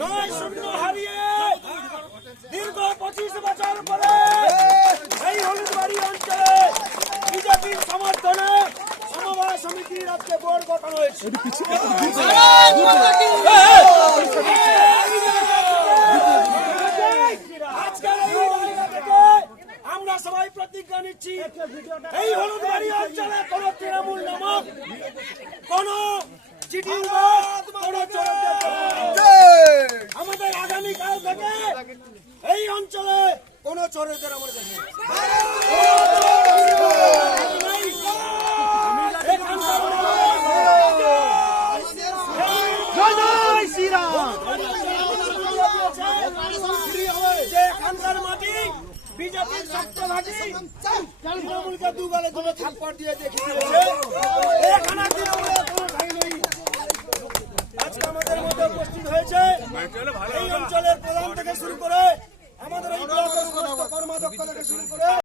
9-0 হারিয়ে দীর্ঘ 25 বছর পরে এই হলুদবাড়ি অঞ্চলে বিজেপির সমর্থনে সমবায় সমিতির আজকে বোর্ড গঠন হয়েছে। আজকের এই জায়গা থেকে আমরা সবাই প্রতিজ্ঞা নিচ্ছি, এই হলুদবাড়ি অঞ্চলে কোন তৃণমূল নামক কোন চিটিংবাজ, কোন চোরদের আমাদের আগামীকাল থেকে এই অঞ্চলে কোন চোরদের আমরা দেখি যে এখানকার মাটি বিজেপির সপ্তভাগী তৃণমূলকে দুগালে দুটো থাপ্পড় দিয়ে দেখিয়ে দিয়েছে। এখানে তৃণমূলের কোনো ঠাঁই নেই। আজকে আমাদের মধ্যে উপস্থিত হয়েছে এই অঞ্চলের প্রধান থেকে শুরু করে আমাদের এই ব্লকের সমস্ত কর্মাধ্যক্ষ থেকে শুরু করে